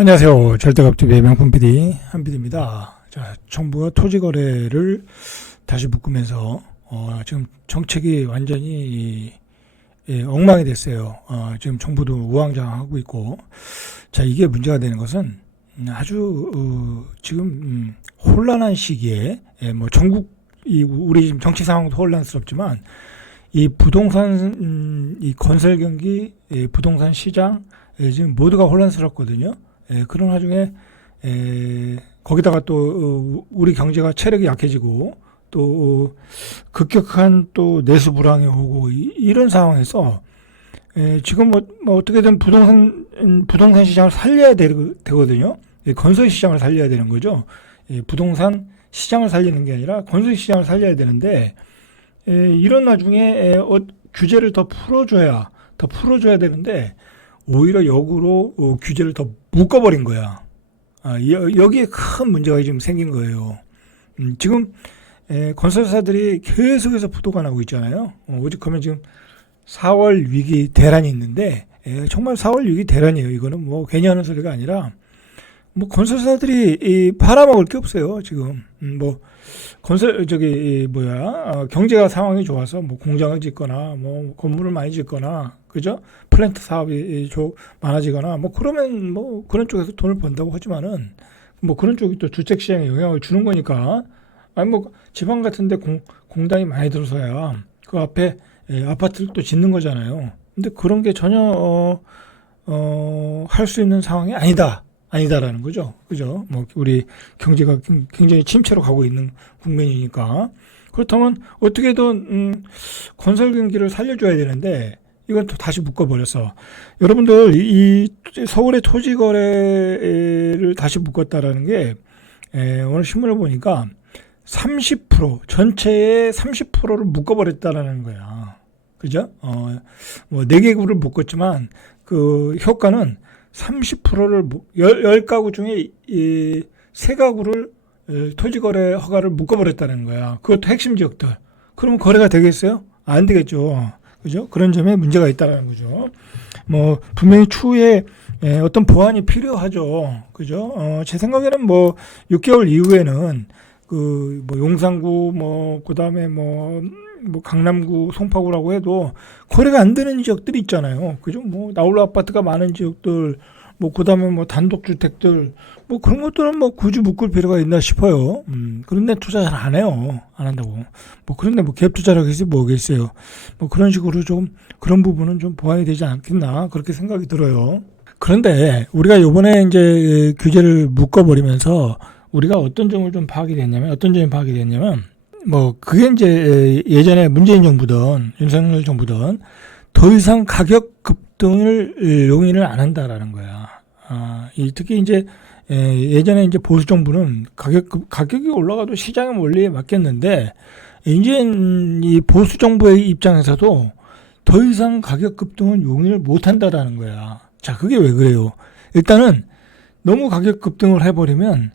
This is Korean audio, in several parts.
안녕하세요. 절대값TV의 명품 PD 한PD입니다. 자, 정부가 토지 거래를 다시 묶으면서 지금 정책이 완전히 엉망이 됐어요. 지금 정부도 우왕좌왕하고 있고, 자, 이게 문제가 되는 것은 아주 지금 혼란한 시기에 뭐 전국 우리 지금 정치 상황도 혼란스럽지만 이 부동산 이 건설 경기, 부동산 시장 지금 모두가 혼란스럽거든요. 그런 와중에 거기다가 또 우리 경제가 체력이 약해지고 또 급격한 또 내수 불황이 오고 이런 상황에서 지금 뭐 어떻게든 부동산 시장을 살려야 되거든요. 건설 시장을 살려야 되는 거죠. 부동산 시장을 살리는 게 아니라 건설 시장을 살려야 되는데 이런 와중에 규제를 더 풀어줘야 되는데 오히려 역으로 규제를 더 묶어버린 거야. 여기에 큰 문제가 지금 생긴 거예요. 지금 건설사들이 계속해서 부도가 나고 있잖아요. 오직하면 지금 4월 위기 대란이 있는데 정말 4월 위기 대란이에요. 이거는 뭐 괜히 하는 소리가 아니라 뭐 건설사들이 팔아먹을 게 없어요. 지금 뭐 경제가 상황이 좋아서 뭐 공장을 짓거나 뭐 건물을 많이 짓거나 그죠? 플랜트 사업이 많아지거나 뭐 그러면 뭐 그런 쪽에서 돈을 번다고 하지만은 뭐 그런 쪽이 또 주택 시장에 영향을 주는 거니까 아니 뭐 지방 같은데 공단이 많이 들어서야 그 앞에 아파트를 또 짓는 거잖아요. 근데 그런 게 전혀 할 수 있는 상황이 아니다라는 거죠. 그죠? 뭐 우리 경제가 굉장히 침체로 가고 있는 국면이니까 그렇다면 어떻게든 건설 경기를 살려줘야 되는데 이건 또 다시 묶어버렸어. 여러분들 이 서울의 토지 거래를 다시 묶었다라는 게 오늘 신문을 보니까 30% 전체의 30%를 묶어버렸다라는 거야. 그죠? 뭐 4개구를 묶었지만 그 효과는 30%를 10가구 중에 3가구를 토지거래 허가를 묶어버렸다는 거야. 그것도 핵심 지역들. 그러면 거래가 되겠어요? 안 되겠죠. 그죠? 그런 점에 문제가 있다는 거죠. 뭐 분명히 추후에 어떤 보완이 필요하죠. 그죠? 제 생각에는 뭐 6개월 이후에는 그 뭐 용산구 뭐 그다음에 뭐 강남구 송파구라고 해도 거래가 안 되는 지역들이 있잖아요. 그죠? 뭐 나홀로 아파트가 많은 지역들 뭐 그다음에 뭐 단독주택들 뭐 그런 것들은 뭐 굳이 묶을 필요가 있나 싶어요. 그런데 투자 잘 안 해요. 안 한다고. 뭐 그런데 뭐 갭 투자라고 해서 뭐겠어요. 뭐 그런 식으로 좀 그런 부분은 좀 보완이 되지 않겠나 그렇게 생각이 들어요. 그런데 우리가 이번에 이제 규제를 묶어버리면서 우리가 어떤 점이 파악이 됐냐면 뭐 그게 이제 예전에 문재인 정부든 윤석열 정부든 더 이상 가격 급등을 용인을 안 한다라는 거야. 특히 이제 예전에 이제 보수 정부는 가격이 올라가도 시장의 원리에 맞겠는데 이제 이 보수 정부의 입장에서도 더 이상 가격 급등은 용인을 못 한다라는 거야. 자, 그게 왜 그래요? 일단은 너무 가격 급등을 해버리면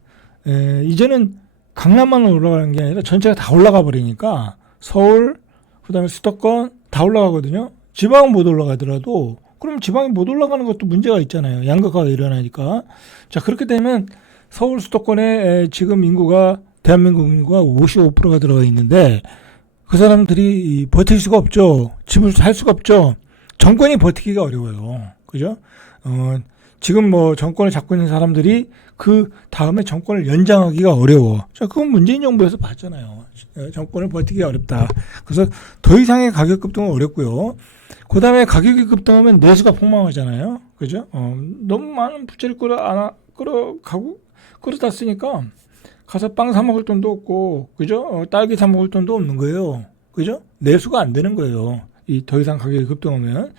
이제는 강남만 올라가는 게 아니라 전체가 다 올라가 버리니까 서울, 그다음에 수도권 다 올라가거든요. 지방은 못 올라가더라도 그럼 지방이 못 올라가는 것도 문제가 있잖아요. 양극화가 일어나니까. 자, 그렇게 되면 서울 수도권에 지금 대한민국 인구가 55%가 들어가 있는데 그 사람들이 버틸 수가 없죠. 집을 살 수가 없죠. 정권이 버티기가 어려워요. 그죠? 지금 뭐 정권을 잡고 있는 사람들이 그 다음에 정권을 연장하기가 어려워. 자, 그건 문재인 정부에서 봤잖아요. 정권을 버티기가 어렵다. 그래서 더 이상의 가격 급등은 어렵고요. 그 다음에 가격이 급등하면 내수가 폭망하잖아요. 그죠? 너무 많은 부채를 끌어다 쓰니까 가서 빵 사 먹을 돈도 없고, 그죠? 딸기 사 먹을 돈도 없는 거예요. 그죠? 내수가 안 되는 거예요. 더 이상 가격이 급등하면.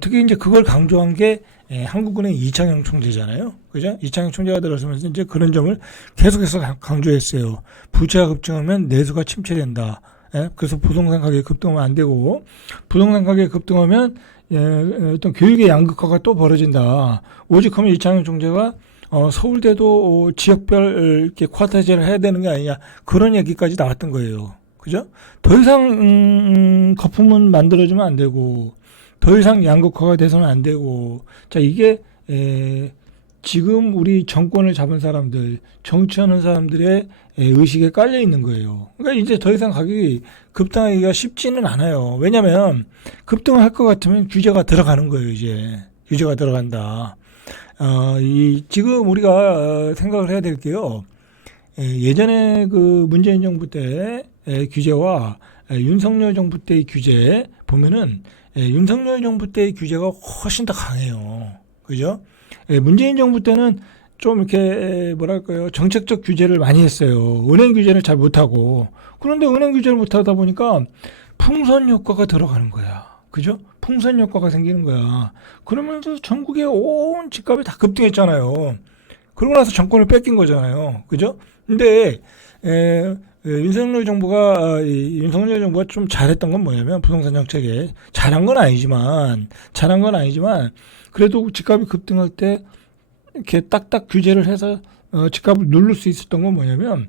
특히 이제 그걸 강조한 게 한국은행 이창용 총재잖아요. 그죠? 이창용 총재가 들어서면서 이제 그런 점을 계속해서 강조했어요. 부채가 급증하면 내수가 침체된다. 그래서 부동산 가격이 급등하면 안 되고, 부동산 가격이 급등하면 어떤 교육의 양극화가 또 벌어진다. 오직하면 이창용 총재가 서울대도 지역별 이렇게 쿼터제를 해야 되는 게 아니냐. 그런 얘기까지 나왔던 거예요. 그죠? 더 이상 거품은 만들어주면 안 되고 더 이상 양극화가 돼서는 안 되고 자 이게 지금 우리 정권을 잡은 사람들, 정치하는 사람들의 의식에 깔려 있는 거예요. 그러니까 이제 더 이상 가격이 급등하기가 쉽지는 않아요. 왜냐하면 급등을 할 것 같으면 규제가 들어가는 거예요. 이제 규제가 들어간다. 지금 우리가 생각을 해야 될 게요. 예전에 그 문재인 정부 때 규제와 윤석열 정부 때의 규제 보면은 윤석열 정부 때의 규제가 훨씬 더 강해요. 그죠? 문재인 정부 때는 좀 이렇게 뭐랄까요, 정책적 규제를 많이 했어요. 은행 규제를 잘 못하고. 그런데 은행 규제를 못하다 보니까 풍선 효과가 들어가는 거야. 그죠? 풍선 효과가 생기는 거야. 그러면서 전국의 온 집값이 다 급등했잖아요. 그러고 나서 정권을 뺏긴 거잖아요. 그죠? 근데 윤석열 정부가 좀 잘했던 건 뭐냐면, 부동산 정책에 잘한 건 아니지만 그래도 집값이 급등할 때 이렇게 딱딱 규제를 해서 집값을 누를 수 있었던 건 뭐냐면,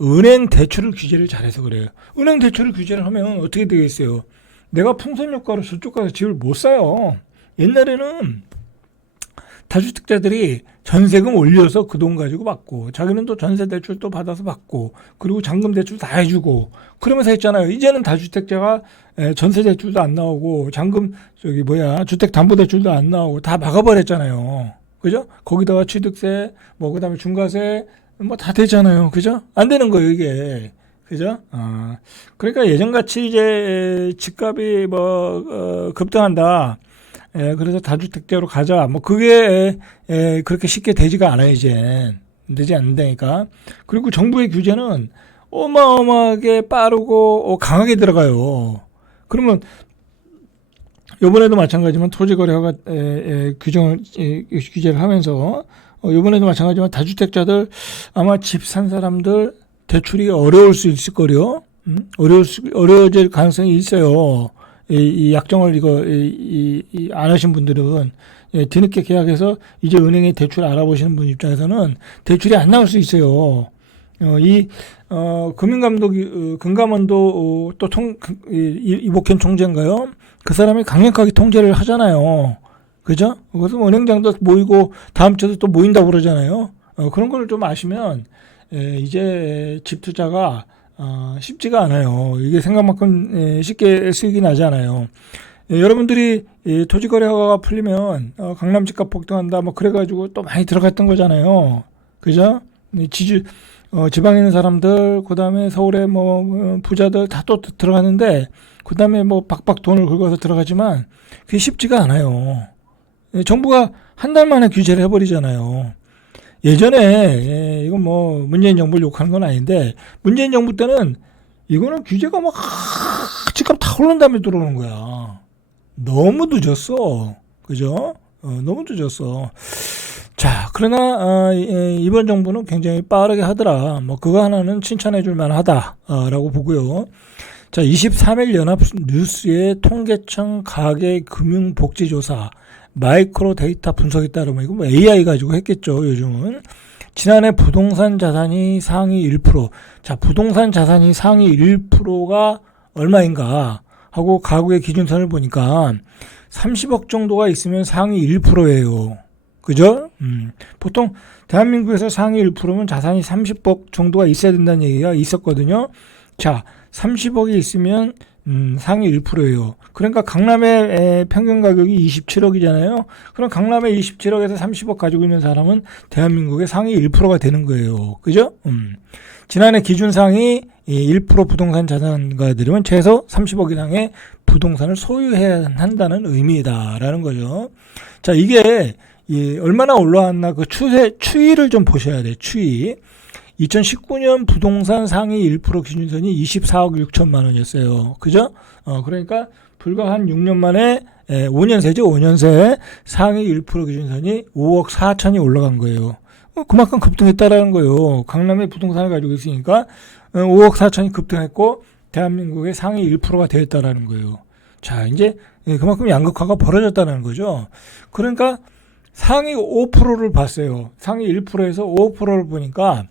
은행 대출을 규제를 잘해서 그래요. 은행 대출을 규제를 하면 어떻게 되겠어요? 내가 풍선 효과로 저쪽 가서 집을 못 사요. 옛날에는 다주택자들이 전세금 올려서 그 돈 가지고 받고, 자기는 또 전세 대출 또 받아서 받고, 그리고 잔금 대출 다 해주고 그러면서 했잖아요. 이제는 다주택자가 전세 대출도 안 나오고, 주택 담보 대출도 안 나오고 다 막아버렸잖아요. 그죠? 거기다가 취득세, 그다음에 중과세 다 되잖아요. 그죠? 안 되는 거예요, 이게. 그죠? 그러니까 예전같이 이제 집값이 급등한다. 그래서 다주택자로 가자. 그게 그렇게 쉽게 되지가 않아요, 이제. 되지 않는다니까. 그리고 정부의 규제는 어마어마하게 빠르고 강하게 들어가요. 그러면 이번에도 마찬가지지만 토지거래가 규제를 하면서, 이번에도 마찬가지지만 다주택자들, 아마 집 산 사람들 대출이 어려울 수 있을 거요. 어려워질 가능성이 있어요. 이 약정을 안 하신 분들은, 뒤늦게 계약해서 이제 은행에 대출 알아보시는 분 입장에서는 대출이 안 나올 수 있어요. 금감원도 이복현 총재인가요? 그 사람이 강력하게 통제를 하잖아요. 그죠? 그래서 은행장도 모이고 다음 주에도 또 모인다고 그러잖아요. 그런 걸 좀 아시면 이제 집 투자가 쉽지가 않아요. 이게 생각만큼 쉽게 수익이 나지 않아요. 여러분들이 토지거래 허가가 풀리면 강남 집값 폭등한다 그래가지고 또 많이 들어갔던 거잖아요. 그죠? 지방에 있는 사람들, 그 다음에 서울에 부자들 다 또 들어갔는데, 그 다음에 박박 돈을 긁어서 들어가지만 그게 쉽지가 않아요. 정부가 한 달 만에 규제를 해버리잖아요. 예전에 이건 문재인 정부를 욕하는 건 아닌데, 문재인 정부 때는 이거는 규제가 집값 다 오른 다음에 들어오는 거야. 너무 늦었어. 그죠? 너무 늦었어. 자, 그러나 이번 정부는 굉장히 빠르게 하더라. 그거 하나는 칭찬해 줄 만하다라고 보고요. 자, 23일 연합뉴스의 통계청 가계금융복지조사 마이크로 데이터 분석에 따르면, 이거 AI 가지고 했겠죠, 요즘은. 지난해 부동산 자산이 상위 1%. 자, 부동산 자산이 상위 1%가 얼마인가 하고 가구의 기준선을 보니까 30억 정도가 있으면 상위 1%예요. 그죠? 보통 대한민국에서 상위 1%면 자산이 30억 정도가 있어야 된다는 얘기가 있었거든요. 자, 30억이 있으면 상위 1%예요. 그러니까 강남의 평균 가격이 27억이잖아요. 그럼 강남의 27억에서 30억 가지고 있는 사람은 대한민국의 상위 1%가 되는 거예요. 그죠? 지난해 기준상이 1% 부동산 자산가들이면 최소 30억 이상의 부동산을 소유해야 한다는 의미다라는 거죠. 자, 이게 얼마나 올라왔나 그 추이를 좀 보셔야 돼요. 추이. 2019년 부동산 상위 1% 기준선이 24억 6천만 원이었어요. 그죠? 그러니까 불과 한 6년 만에 5년새죠. 5년새 상위 1% 기준선이 5억 4천이 올라간 거예요. 그만큼 급등했다라는 거예요. 강남의 부동산을 가지고 있으니까 5억 4천이 급등했고 대한민국의 상위 1%가 되었다라는 거예요. 자, 이제 그만큼 양극화가 벌어졌다는 거죠. 그러니까 상위 5%를 봤어요. 상위 1%에서 5%를 보니까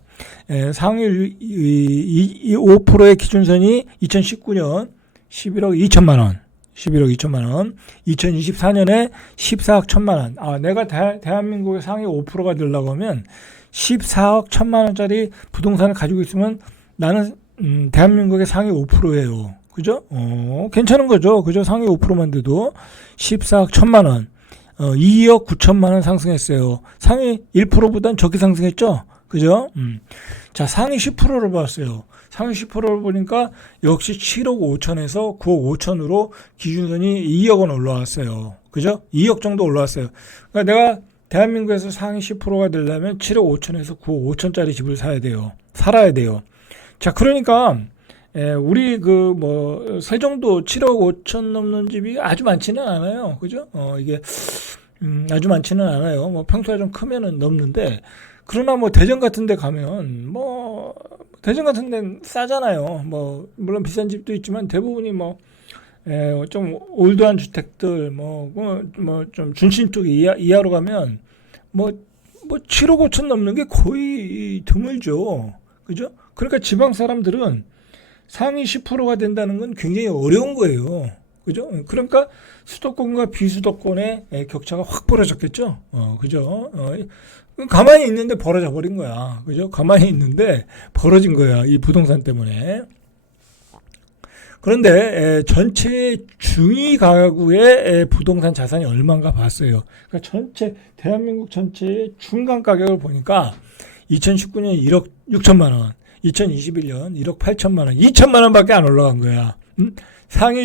상위 5%의 기준선이 2019년 11억 2천만 원. 11억 2천만 원. 2024년에 14억 1천만 원. 아, 내가 대한민국의 상위 5%가 되려고 하면 14억 1천만 원짜리 부동산을 가지고 있으면 나는 대한민국의 상위 5%예요. 그죠? 괜찮은 거죠. 그죠? 상위 5%만 돼도 14억 1천만 원. 2억 9천만 원 상승했어요. 상위 1%보단 적게 상승했죠? 그죠? 자, 상위 10%를 봤어요. 상위 10%를 보니까 역시 7억 5천에서 9억 5천으로 기준선이 2억 원 올라왔어요. 그죠? 2억 정도 올라왔어요. 그러니까 내가 대한민국에서 상위 10%가 되려면 7억 5천에서 9억 5천짜리 집을 사야 돼요. 살아야 돼요. 자, 그러니까 우리 세종도 7억 5천 넘는 집이 아주 많지는 않아요. 그죠? 이게 아주 많지는 않아요. 뭐 평수가 좀 크면은 넘는데, 그러나 뭐 대전 같은 데 가면 대전 같은 데는 싸잖아요. 물론 비싼 집도 있지만 대부분이 좀 올드한 주택들 좀 중심 쪽 이하로 가면 7억 5천 넘는 게 거의 드물죠. 그죠? 그러니까 지방 사람들은 상위 10%가 된다는 건 굉장히 어려운 거예요. 그죠? 그러니까 수도권과 비수도권의 격차가 확 벌어졌겠죠. 그죠? 가만히 있는데 벌어져 버린 거야. 그죠? 가만히 있는데 벌어진 거야. 이 부동산 때문에. 그런데 전체 중위 가구의 부동산 자산이 얼마인가 봤어요. 그러니까 대한민국 전체의 중간 가격을 보니까 2019년 1억 6천만 원, 2021년 1억 8천만 원, 2천만 원밖에 안 올라간 거야. 상위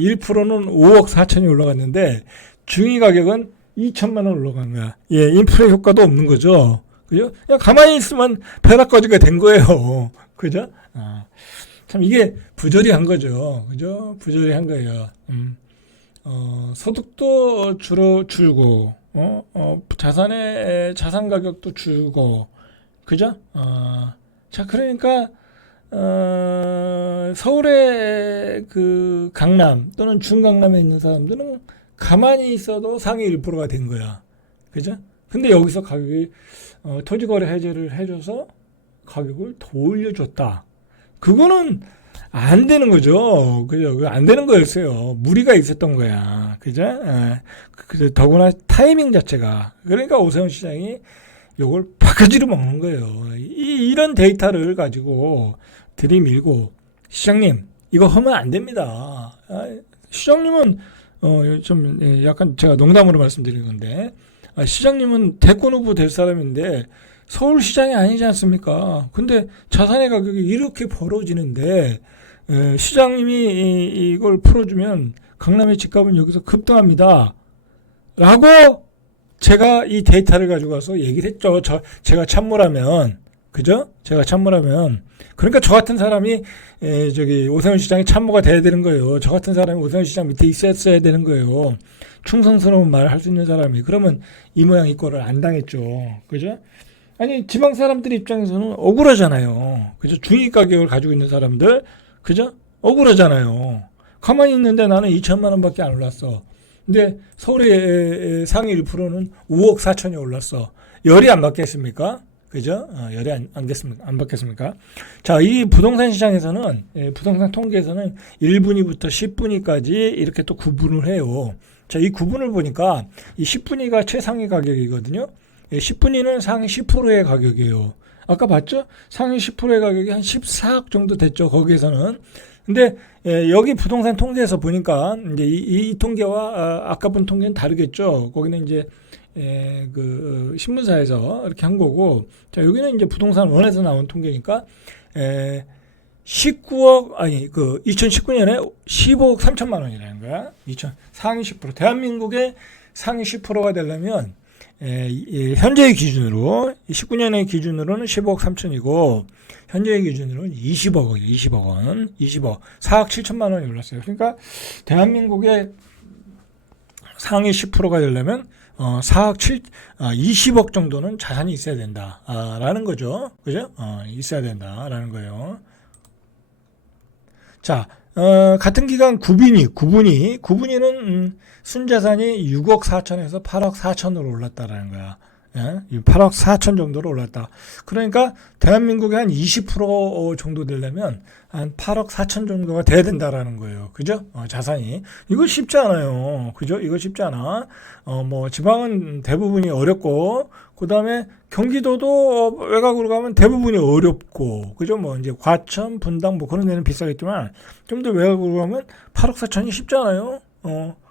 1%는 5억 4천이 올라갔는데 중위 가격은 2천만 원 올라간 거야. 예, 인플레 효과도 없는 거죠. 그죠? 그냥 가만히 있으면 벼락거지가 된 거예요. 그죠? 참 이게 부조리한 거죠. 그죠? 부조리한 거예요. 소득도 줄고, 자산 가격도 줄고, 그죠? 자, 그러니까, 서울의 그 강남 또는 중강남에 있는 사람들은 가만히 있어도 상위 1%가 된 거야. 그죠? 근데 여기서 가격이, 토지거래 해제를 해줘서 가격을 더 올려줬다. 그거는 안 되는 거죠. 그죠? 안 되는 거였어요. 무리가 있었던 거야. 그죠? 더구나 타이밍 자체가. 그러니까 오세훈 시장이 요걸 바가지로 먹는 거예요. 이런 데이터를 가지고 들이밀고, 시장님, 이거 하면 안 됩니다. 시장님은, 약간 제가 농담으로 말씀드리는 건데, 시장님은 대권 후보 될 사람인데, 서울시장이 아니지 않습니까? 근데 자산의 가격이 이렇게 벌어지는데, 시장님이 이걸 풀어주면 강남의 집값은 여기서 급등합니다. 라고 제가 이 데이터를 가지고 와서 얘기를 했죠. 제가 참모라면. 그죠? 제가 참모라면. 그러니까 저 같은 사람이, 오세훈 시장이 참모가 돼야 되는 거예요. 저 같은 사람이 오세훈 시장 밑에 있었어야 되는 거예요. 충성스러운 말을 할 수 있는 사람이. 그러면 이 모양 이 꼴을 안 당했죠. 그죠? 아니, 지방 사람들 입장에서는 억울하잖아요. 그죠? 중위 가격을 가지고 있는 사람들. 그죠? 억울하잖아요. 가만히 있는데 나는 2천만 원밖에 안 올랐어. 근데 서울의 상위 1%는 5억 4천이 올랐어. 열이 안 받겠습니까? 그죠? 열이 안 받겠습니까? 자, 이 부동산 시장에서는, 부동산 통계에서는 1분위부터 10분위까지 이렇게 또 구분을 해요. 자, 이 구분을 보니까 이 10분위가 최상위 가격이거든요. 10분위는 상위 10%의 가격이에요. 아까 봤죠? 상위 10%의 가격이 한 14억 정도 됐죠. 거기에서는. 근데 여기 부동산 통계에서 보니까 이제 이 통계와 아까 본 통계는 다르겠죠. 거기는 이제 그 신문사에서 이렇게 한 거고, 자, 여기는 이제 부동산 원에서 나온 통계니까 2019년에 15억 3천만 원이라는 거야. 상위 10%. 대한민국의 상위 10%가 되려면 현재의 기준으로 19년의 기준으로는 15억 3천이고 현재의 기준으로는 20억 원이에요. 20억 원. 4억 7천만 원이 올랐어요. 그러니까 대한민국의 상위 10%가 되려면 20억 정도는 자산이 있어야 된다라는 거죠. 그죠? 있어야 된다라는 거예요. 자, 같은 기간 9분위는 순자산이 6억 4천에서 8억 4천으로 올랐다라는 거야. 예? 8억 4천 정도로 올랐다. 그러니까 대한민국의 한 20% 정도 되려면 한 8억 4천 정도가 돼야 된다라는 거예요. 그죠? 자산이. 이거 쉽지 않아요. 그죠? 이거 쉽지 않아. 뭐 지방은 대부분이 어렵고, 그 다음에 경기도도 외곽으로 가면 대부분이 어렵고, 그죠? 뭐 이제 과천, 분당 뭐 그런 데는 비싸겠지만, 좀 더 외곽으로 가면 8억 4천이 쉽지 않아요.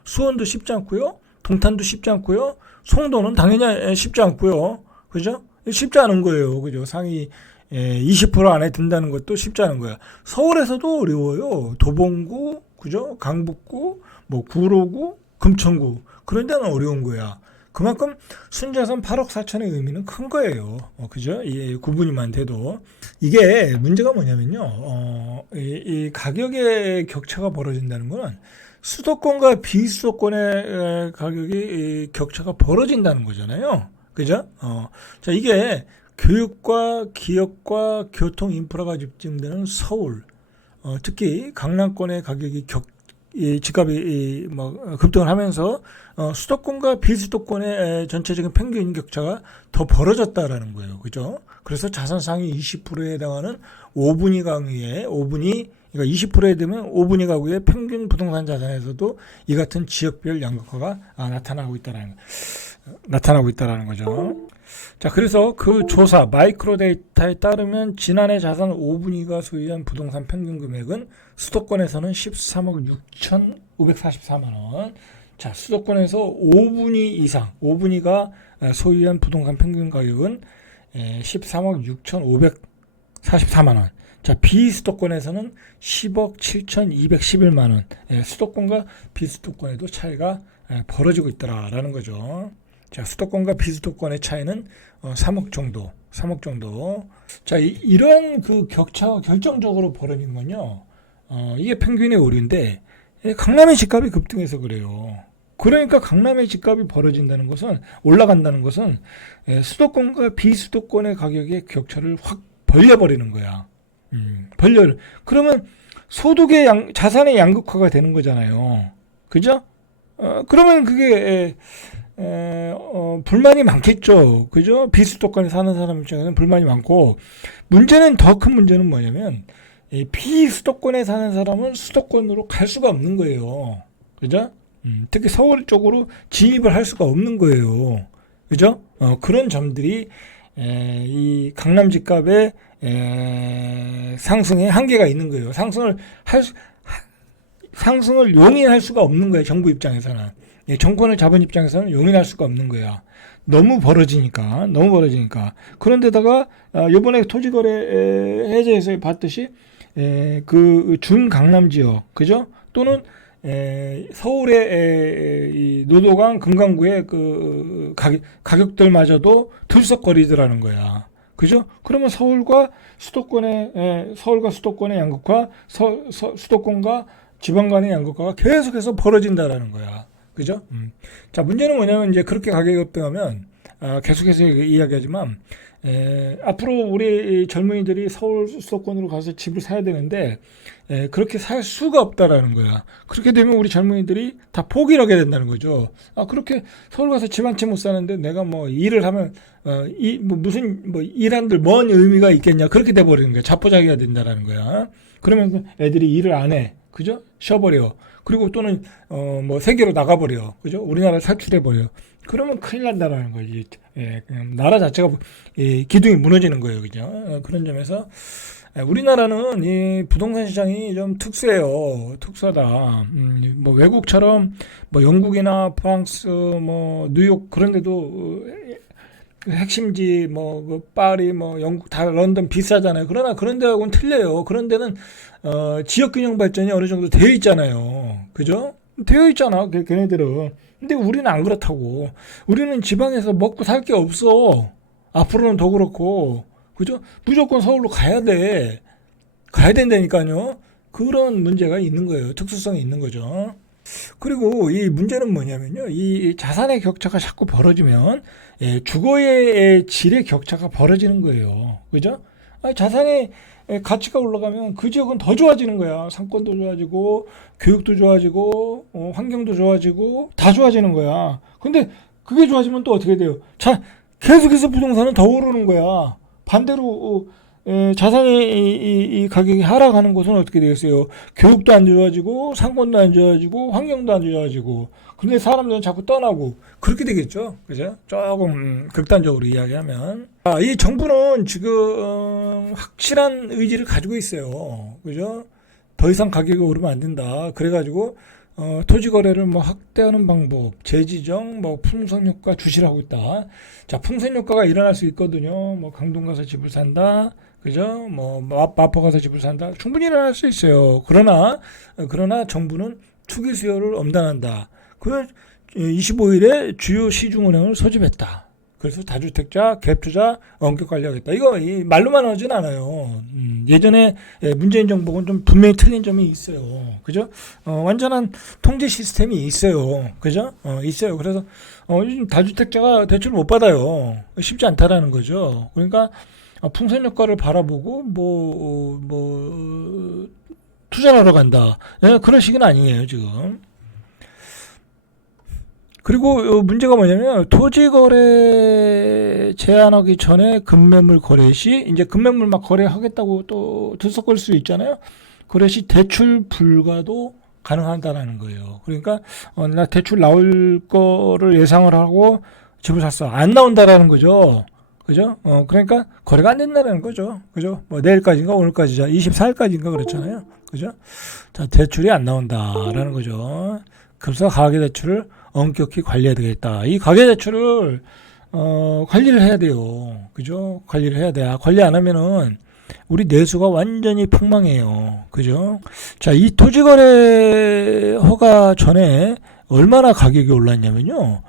수원도 쉽지 않고요. 동탄도 쉽지 않고요. 송도는 당연히 쉽지 않고요. 그죠? 쉽지 않은 거예요. 그죠? 상위 20% 안에 든다는 것도 쉽지 않은 거야. 서울에서도 어려워요. 도봉구, 그죠? 강북구, 뭐 구로구, 금천구. 그런 데는 어려운 거야. 그만큼 순자산 8억 4천의 의미는 큰 거예요. 그죠? 이 구분이만 돼도. 이게 문제가 뭐냐면요. 이 가격의 격차가 벌어진다는 거는 수도권과 비수도권의 가격이 격차가 벌어진다는 거잖아요. 그죠? 자, 이게 교육과 기업과 교통 인프라가 집중되는 서울, 특히 강남권의 가격이 이 집값이 뭐 급등을 하면서 수도권과 비수도권의 전체적인 평균 격차가 더 벌어졌다라는 거예요. 그죠? 그래서 자산 상위 20%에 해당하는 5분위 가구의 5분위 그러니까 20%에 되면 5분위 가구의 평균 부동산 자산에서도 이 같은 지역별 양극화가 나타나고 있다라는 거죠. 자, 그래서 그 조사 마이크로 데이터에 따르면 지난해 자산 5분위가 소유한 부동산 평균 금액은 수도권에서는 13억 6,544만 원. 자, 수도권에서 5분위 이상, 5분위가 소유한 부동산 평균 가격은 13억 6,544만 원. 자, 비수도권에서는 10억 7,211만 원. 수도권과 비수도권에도 차이가 벌어지고 있다라는 거죠. 자, 수도권과 비수도권의 차이는 3억 정도. 자, 이런 그 격차가 결정적으로 벌어진 건요. 이게 평균의 오류인데 강남의 집값이 급등해서 그래요. 그러니까 강남의 집값이 벌어진다는 것은 올라간다는 것은 수도권과 비수도권의 가격의 격차를 확 벌려버리는 거야. 그러면 소득의 자산의 양극화가 되는 거잖아요. 그죠? 그러면 그게 불만이 많겠죠. 그죠? 비수도권에 사는 사람 입장에서는 불만이 많고, 문제는 더 큰 문제는 뭐냐면 비수도권에 사는 사람은 수도권으로 갈 수가 없는 거예요. 그죠? 특히 서울 쪽으로 진입을 할 수가 없는 거예요. 그죠? 그런 점들이 이 강남 집값의 상승에 한계가 있는 거예요. 상승을 용인할 수가 없는 거예요. 정부 입장에서는. 정권을 잡은 입장에서는 용인할 수가 없는 거야. 너무 벌어지니까. 그런데다가 이번에 토지거래 해제에서 봤듯이 그 준강남 지역, 그죠? 또는 서울의 이 노도강 금강구의 그 가격들마저도 들썩거리더라는 거야. 그죠? 그러면 서울과 수도권의 양극화, 수도권과 지방 간의 양극화가 계속해서 벌어진다라는 거야. 그죠? 자, 문제는 뭐냐면 이제 그렇게 가격이 급등하면 계속해서 이야기하지만 앞으로 우리 젊은이들이 서울 수도권으로 가서 집을 사야 되는데 그렇게 살 수가 없다라는 거야. 그렇게 되면 우리 젊은이들이 다 포기를 하게 된다는 거죠. 그렇게 서울 가서 집 한 채 못 사는데 내가 뭐 일을 하면 무슨 일한들 뭔 의미가 있겠냐, 그렇게 돼버리는 거야. 자포자기가 된다라는 거야. 그러면 애들이 일을 안 해. 그죠? 쉬어버려. 그리고 또는 뭐 세계로 나가버려. 그죠? 우리나라를 탈출해버려. 그러면 큰일 난다라는 거지. 그냥 나라 자체가 기둥이 무너지는 거예요. 그죠? 그런 점에서 우리나라는 이 부동산 시장이 좀 특수하다. 뭐 외국처럼 뭐 영국이나 프랑스, 뭐 뉴욕 그런 데도 그 핵심지 그 파리, 뭐 영국 다 런던 비싸잖아요. 그러나 그런 데하고는 틀려요. 그런 데는 지역 균형 발전이 어느 정도 되어 있잖아요. 그죠? 되어 있잖아. 걔네들은. 근데 우리는 안 그렇다고. 우리는 지방에서 먹고 살 게 없어. 앞으로는 더 그렇고. 그죠? 무조건 서울로 가야 된다니까요. 그런 문제가 있는 거예요. 특수성이 있는 거죠. 그리고 이 문제는 뭐냐면요. 이 자산의 격차가 자꾸 벌어지면 주거의 질의 격차가 벌어지는 거예요. 그죠? 자산의 가치가 올라가면 그 지역은 더 좋아지는 거야. 상권도 좋아지고 교육도 좋아지고 환경도 좋아지고 다 좋아지는 거야. 근데 그게 좋아지면 또 어떻게 돼요? 계속해서 부동산은 더 오르는 거야. 반대로 자산의 이 가격이 하락하는 곳은 어떻게 되겠어요? 교육도 안 좋아지고 상권도 안 좋아지고 환경도 안 좋아지고 근데 사람들은 자꾸 떠나고 그렇게 되겠죠. 그죠? 조금 극단적으로 이야기하면 이 정부는 지금 확실한 의지를 가지고 있어요. 그죠? 더 이상 가격이 오르면 안 된다. 그래가지고 토지 거래를 뭐 확대하는 방법, 재지정, 뭐 풍선 효과 주시를 하고 있다. 자, 풍선 효과가 일어날 수 있거든요. 뭐 강동 가서 집을 산다, 그죠? 뭐 마포 가서 집을 산다, 충분히 일어날 수 있어요. 그러나 정부는 투기 수요를 엄단한다. 그 25일에 주요 시중은행을 소집했다. 그래서 다주택자, 갭투자 엄격 관리하겠다. 이거 말로만 하진 않아요. 예전에 문재인 정부는 좀 분명히 틀린 점이 있어요. 그죠? 완전한 통제 시스템이 있어요. 그죠? 있어요. 그래서 요즘 다주택자가 대출 못 받아요. 쉽지 않다라는 거죠. 그러니까 풍선 효과를 바라보고 투자를 하러 간다. 그런 식은 아니에요, 지금. 그리고 문제가 뭐냐면 토지 거래 제한하기 전에 급매물 거래 시 이제 급매물 막 거래하겠다고 또 들썩거릴 수 있잖아요. 거래 시 대출 불가도 가능하다라는 거예요. 그러니까 나 대출 나올 거를 예상을 하고 집을 샀어. 안 나온다라는 거죠. 그죠? 그러니까 거래가 안 된다는 거죠. 그죠? 뭐 내일까지인가 오늘까지자 24일까지인가 그랬잖아요. 그죠? 자, 대출이 안 나온다라는 거죠. 그래서 가계대출을 엄격히 관리해야 되겠다. 이 가계대출을 관리를 해야 돼요. 그죠? 관리를 해야 돼. 관리 안 하면은 우리 내수가 완전히 폭망해요. 그죠? 자, 이 토지거래 허가 전에 얼마나 가격이 올랐냐면요.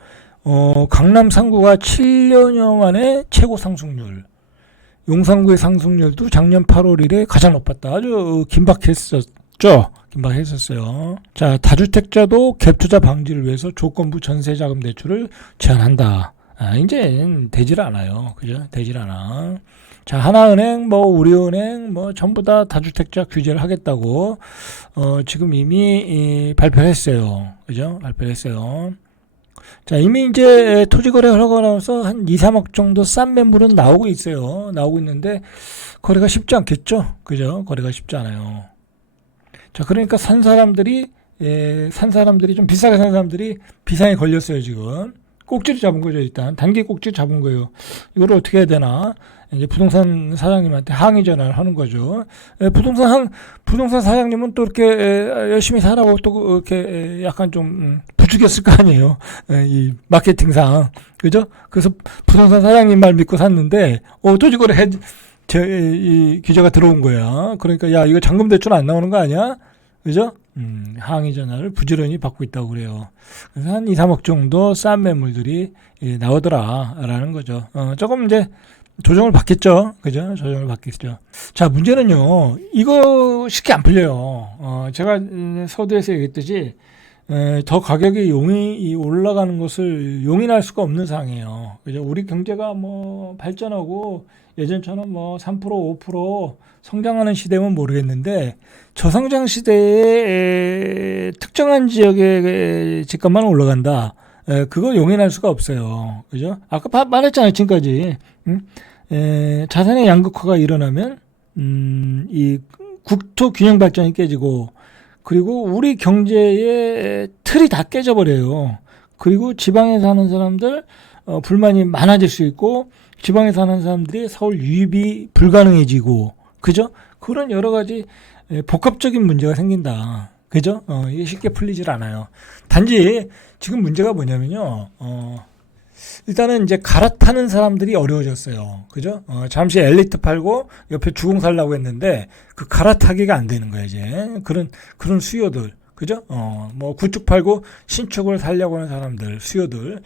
강남 상구가 7년여 만에 최고 상승률. 용산구의 상승률도 작년 8월 이래 가장 높았다. 아주 긴박했었죠. 긴박했었어요. 자, 다주택자도 갭투자 방지를 위해서 조건부 전세자금 대출을 제한한다. 이제 되질 않아요. 그죠? 되질 않아. 자, 하나은행, 뭐 우리은행, 뭐 전부 다 다주택자 규제를 하겠다고 지금 이미 발표를 했어요. 그죠? 발표를 했어요. 자, 이미 이제 토지거래 허가가 나와서 한 2, 3억 정도 싼 매물은 나오고 있어요. 나오고 있는데 거래가 쉽지 않겠죠? 그죠? 거래가 쉽지 않아요. 자, 그러니까 산 사람들이 좀 비싸게 산 사람들이 비상에 걸렸어요, 지금. 꼭지를 잡은 거죠, 일단. 단기 꼭지를 잡은 거예요. 이걸 어떻게 해야 되나? 이제 부동산 사장님한테 항의 전화를 하는 거죠. 부동산 사장님은 또 이렇게 열심히 사라고 또 이렇게 약간 좀 부추겼을 거 아니에요. 이 마케팅상. 그죠? 그래서 부동산 사장님 말 믿고 샀는데, 토지거래 이 기자가 들어온 거야. 그러니까 야, 이거 잔금 대출 안 나오는 거 아니야? 그죠? 항의 전화를 부지런히 받고 있다고 그래요. 그래서 한 2, 3억 정도 싼 매물들이 나오더라라는 거죠. 조금 이제 조정을 받겠죠. 그죠? 조정을 받겠죠. 자, 문제는요. 이거 쉽게 안 풀려요. 제가 서두에서 얘기했듯이 더 가격이 용이 올라가는 것을 용인할 수가 없는 상황이에요. 그죠? 우리 경제가 뭐 발전하고 예전처럼 뭐 3%, 5% 성장하는 시대면 모르겠는데 저성장 시대에 특정한 지역의 집값만 올라간다. 그거 용인할 수가 없어요. 그죠? 아까 말했잖아요. 지금까지. 자산의 양극화가 일어나면 이 국토 균형 발전이 깨지고 그리고 우리 경제의 틀이 다 깨져버려요. 그리고 지방에 사는 사람들 불만이 많아질 수 있고 지방에 사는 사람들이 서울 유입이 불가능해지고 그죠? 그런 여러 가지 복합적인 문제가 생긴다. 그죠? 이게 쉽게 풀리질 않아요. 단지 지금 문제가 뭐냐면요. 일단은 이제 갈아타는 사람들이 어려워졌어요. 그죠? 잠시 엘리트 팔고 옆에 주공 살라고 했는데 그 갈아타기가 안 되는 거예요, 이제. 그런 수요들. 그죠? 뭐 구축 팔고 신축을 살려고 하는 사람들, 수요들.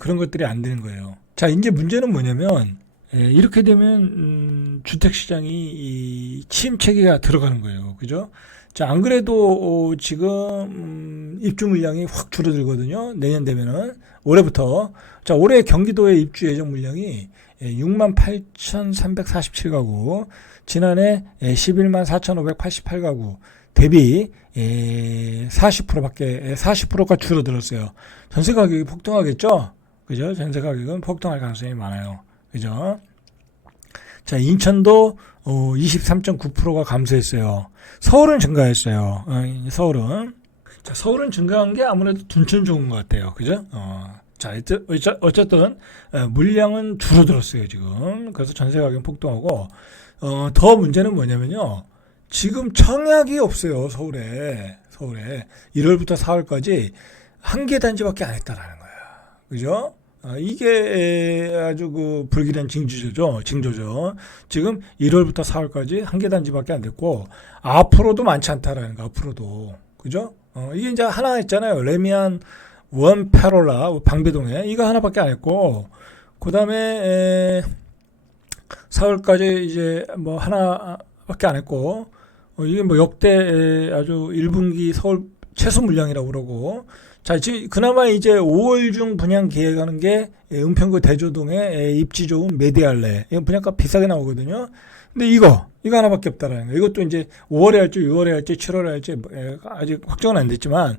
그런 것들이 안 되는 거예요. 자, 이제 문제는 뭐냐면 이렇게 되면 주택 시장이 이 침체기가 들어가는 거예요. 그죠? 자, 안 그래도 지금 입주 물량이 확 줄어들거든요. 내년 되면은 올해부터. 자, 올해 경기도의 입주 예정 물량이 68,347가구, 지난해 114,588가구 대비 40%가 줄어들었어요. 전세 가격이 폭등하겠죠? 그죠? 전세 가격은 폭등할 가능성이 많아요. 그죠? 자, 인천도 23.9%가 감소했어요. 서울은 증가했어요. 서울은. 자, 서울은 증가한 게 아무래도 둔촌 좋은 것 같아요. 그죠? 자, 어쨌든 물량은 줄어들었어요, 지금. 그래서 전세 가격은 폭등하고 더 문제는 뭐냐면요. 지금 청약이 없어요, 서울에. 1월부터 4월까지 한 개 단지밖에 안 했다라는 거야. 그죠? 이게 아주 그 불길한 징조죠. 지금 1월부터 4월까지 한 개 단지밖에 안 됐고, 앞으로도 많지 않다라는 거, 앞으로도. 그죠? 이게 이제 하나 했잖아요. 레미안 원 페롤라, 방배동에. 이거 하나밖에 안 했고, 그 다음에 4월까지 이제 뭐 하나밖에 안 했고, 이게 뭐 역대 아주 1분기 서울 최소 물량이라고 그러고, 자, 지금 그나마 이제 5월 중 분양 계획하는 게 은평구 대조동의 입지 좋은 메디알레. 이건 분양가 비싸게 나오거든요. 근데 이거 하나밖에 없다라는 거. 이것도 이제 5월에 할지 6월에 할지 7월에 할지 아직 확정은 안 됐지만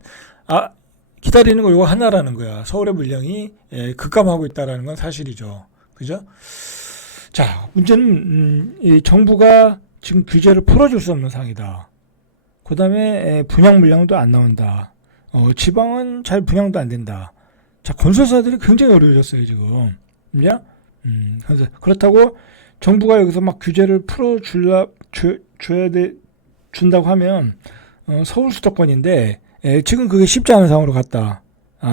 기다리는 거 이거 하나라는 거야. 서울의 물량이 급감하고 있다라는 건 사실이죠. 그죠? 자, 문제는 이 정부가 지금 규제를 풀어줄 수 없는 상황이다. 그 다음에 분양 물량도 안 나온다. 지방은 잘 분양도 안 된다. 자, 건설사들이 굉장히 어려워졌어요, 지금. 그죠? 그렇다고 정부가 여기서 막 규제를 준다고 하면, 서울 수도권인데, 지금 그게 쉽지 않은 상황으로 갔다.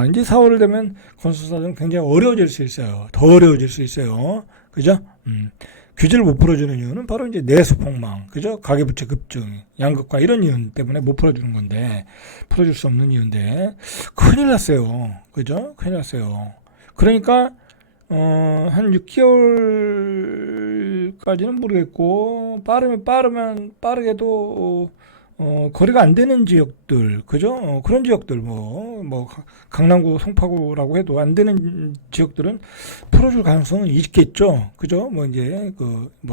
이제 4월을 되면 건설사들은 굉장히 어려워질 수 있어요. 더 어려워질 수 있어요. 그죠? 규제를 못 풀어주는 이유는 바로 이제 내수 폭망, 그죠? 가계부채 급증, 양극화 이런 이유 때문에 못 풀어주는 건데, 풀어줄 수 없는 이유인데, 큰일 났어요. 그죠? 큰일 났어요. 그러니까, 한 6개월까지는 모르겠고, 빠르면 빠르게도, 거리가 안 되는 지역들, 그죠? 그런 지역들, 강남구, 송파구라고 해도 안 되는 지역들은 풀어줄 가능성은 있겠죠. 그죠?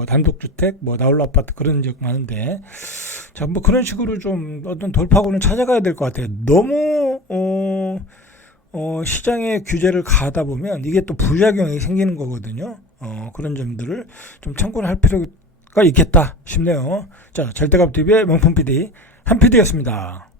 단독주택, 나홀로 아파트 그런 지역 많은데. 자, 그런 식으로 좀 어떤 돌파구는 찾아가야 될 것 같아요. 너무, 시장의 규제를 가하다 보면 이게 또 부작용이 생기는 거거든요. 그런 점들을 좀 참고를 할 필요가 있겠다 싶네요. 자, 절대값TV의 명품 PD 한 PD였습니다.